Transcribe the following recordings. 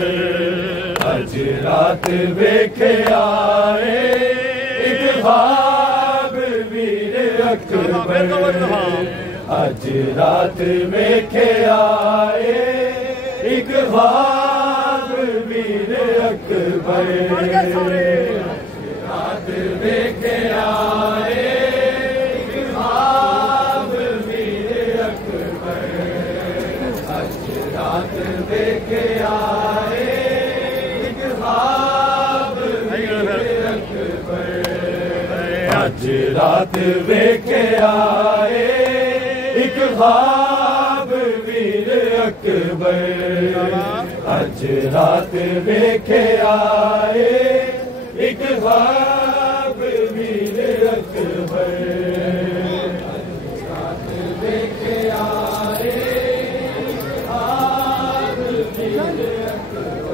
अज रात वेखे आए एक ख्वाब वीर अकबर। अज रात वेखे आए एक ख्वाब वीर अकबर। रात वेखे आए एक ख्वाब वीर अकबर। अज रात वेखे आए एक ख्वाब वीर अकबर। अज रात वेखे आए एक ख्वाब वीर अकबर। अज रात वेखे आए एक ख्वाब वीर अकबर। अज रात वेखे आए ख्वाब वीर अकबर। अज रात वेखे आए ख्वाब वीर अकबर।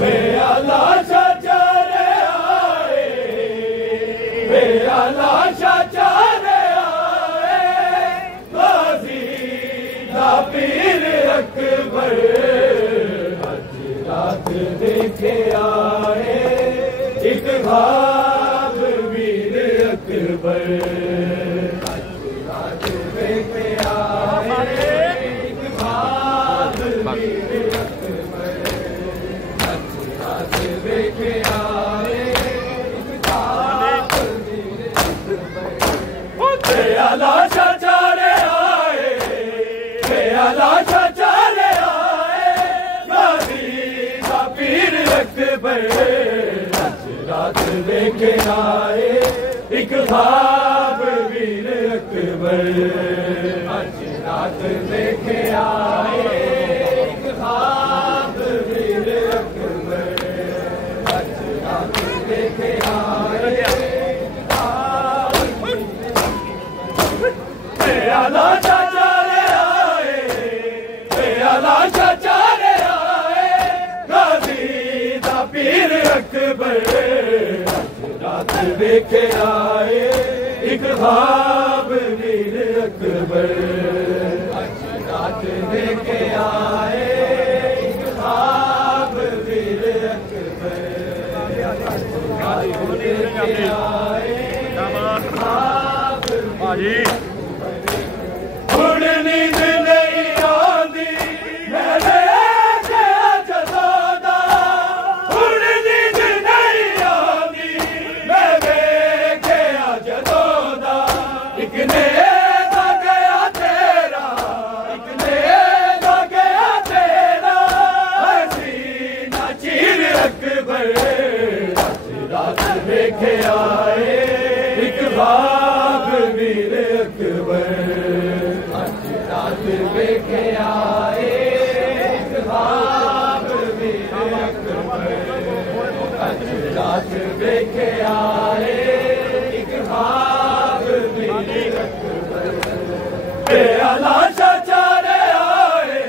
बेअला चचरे आए बेअला चचरे पीर अकबर। अज रात देखे आए एक ख्वाब वीर अकबर। अज रात देखे आए एक ख्वाब वीर अकबर। अज रात देखे आए एक ख्वाब वीर अकबर। बेअला चचरे बेअला चचरे आए गाजी दा पीर अकबर। अज रात वेखे आए एक ख्वाब वीर अकबर। अज रात वेखे आए एक ख्वाब वीर अकबर। अज रात वेखे आए एक ख्वाब बेअला चचरे बेअला चचरे आए गाजी दा पीर अकबर। अज रात वेखे आए एक ख्वाब वीर अकबर। अज रात वेखे आए एक ख्वाब वीर अकबर। अज रात वेखे आए ख्वाब वीर अकबर। नींद नहीं आंदी मेरे जदों दा। हुण नींद नहीं आंदी मेरे जदों दा। एक नेज़ा गया तेरा एक नेज़ा गया तेरा हसीना चीर अकबर। अज रात वेखे आए एक ख्वाब वीर अकबर। अज रात वेखे आए एक ख्वाब वीर अकबर। अज रात वेखे आए एक ख्वाब वीर अकबर। बेअला चचरे आए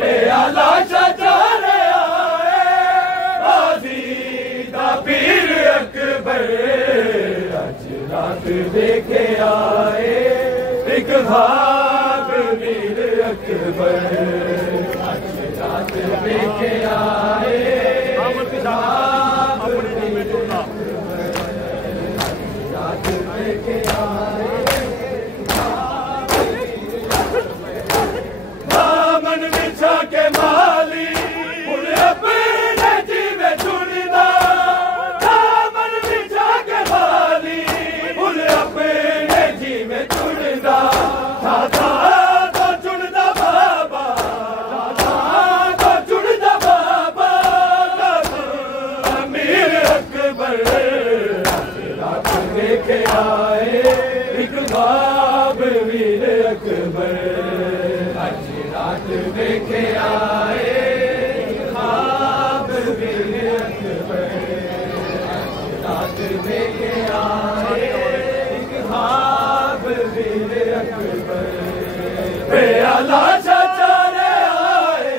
बेअला चचरे आए गाजी दा पीर अकबर। अज रात वेखे आए एक ख्वाब वीर अकबर। अज रात वेखे आए ख्वाब वीर अकबर। अज रात वेखे आए ख्वाब वीर अकबर। दामन बिछा के माली हुण अपने जीवे चुनदा। दामन बिछा के माली हुण अपने जीवे चुनदा। दादा तो चुनदा बाबा दादा तो चुनदा बाबा अमीर अकबर। अज रात वेखे आए एक ख्वाब वीर अकबर। अज रात वेखे आए एक ख्वाब वीर अकबर। अज रात वेखे आए एक ख्वाब वीर अकबर। बेअला चचरे आए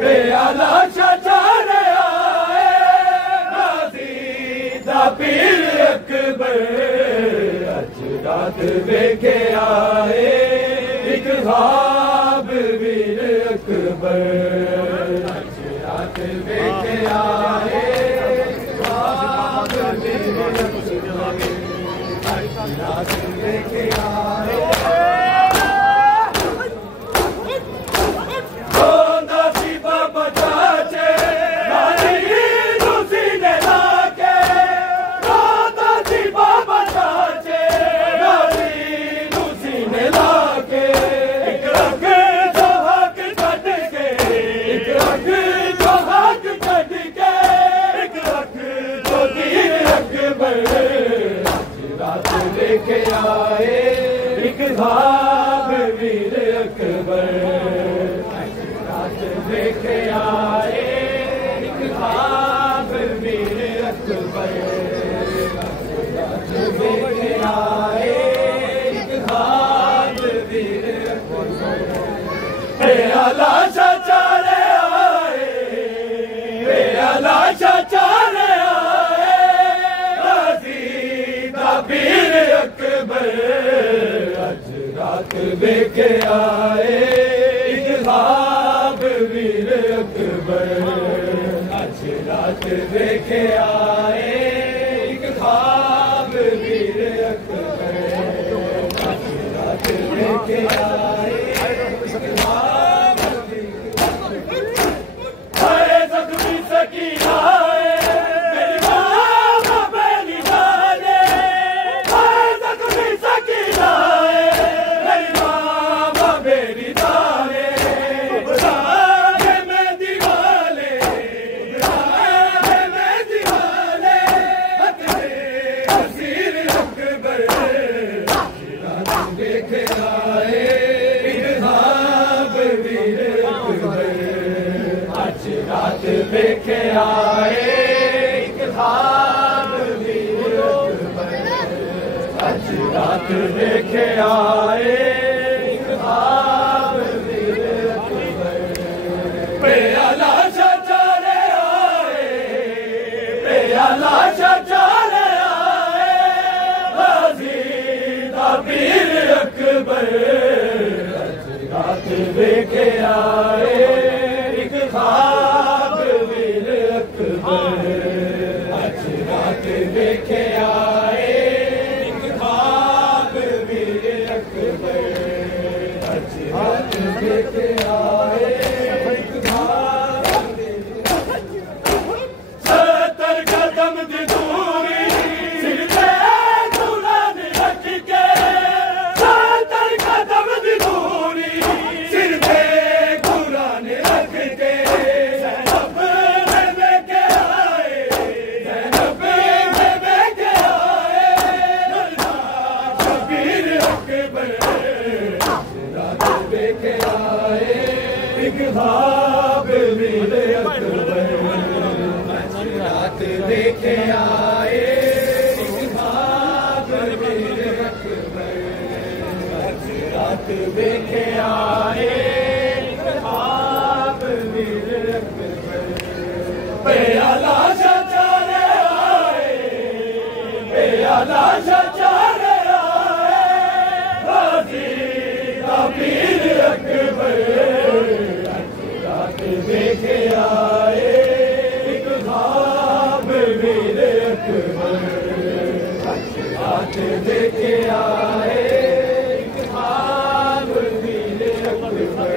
बेअला चचरे आए गाजी दा पीर अकबर। रात देखे आए एक ख्वाब वीर अकबर, आज रात देखे आए ख्वाब वीर अकबर, आज रात देखे आए लेके आए एक ख्वाब वीर अकबर, रात लेके आए एक ख्वाब वीर अकबर, रात लेके आए एक ख्वाब वीर अकबर। लाशा चारे आए, लाशा चारे वीर अकबर, आज रात लेके आए एक ख्वाब वीर अकबर, आज रात लेके आए एक ख्वाब वीर अकबर, आज रात लेके आए एक ख्वाब वीर अकबर। आए जख्मी सकीना रात देखे आए एक ख्वाब वीर अकबर, आज रात देखे आए एक ख्वाब वीर अकबर। लाशा चारे आए, लाशा चारे आए गाज़ी वीर अकबर, आज रात देखे आए एक ख्वाब वीर अकबर, आज रात देखे आए एक ख्वाब वीर अकबर, आज रात देखे आए एक ख्वाब वीर अकबर। 70 कदम दी दूरी सिर पे कुरान रख के, 70 कदम दी दूरी सिर पे कुरान रख के, ज़ैनब में लेके आए, ज़ैनब में लेके आए शबीर अकबर, रात लेके आए एक ख्वाब वीर अकबर, रात लेके आए एक ख्वाब वीर अकबर, रात लेके आए एक ख्वाब वीर अकबर। लाशा चारे आए, लाशा चारे आए गाज़ी वीर अकबर, रात देखे आए एक ख्वाब वीर अकबर, रात देखे आए एक ख्वाब वीर अकबर,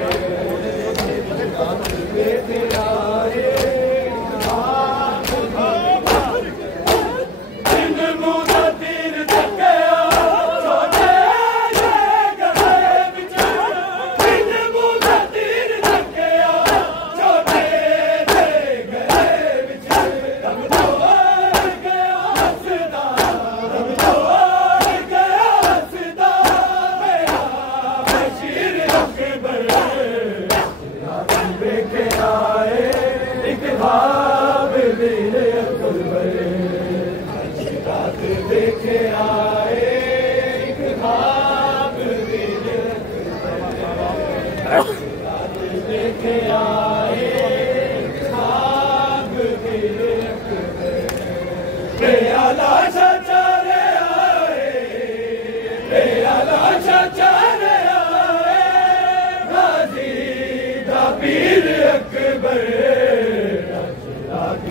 रात देखे आए एक ख्वाब वीर तीर चके छोटे गले बिच, तीर चके छोटे गले बिच, तब तोड़ गया हंसदा, तब तोड़ गया हंसदा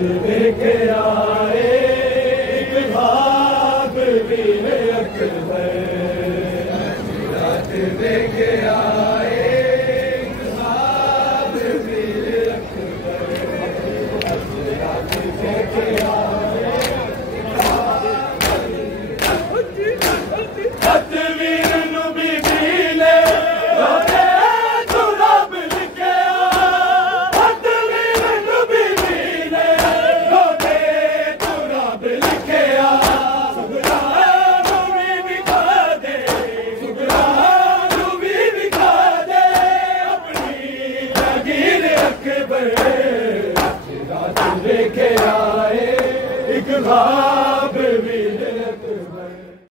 लेके आए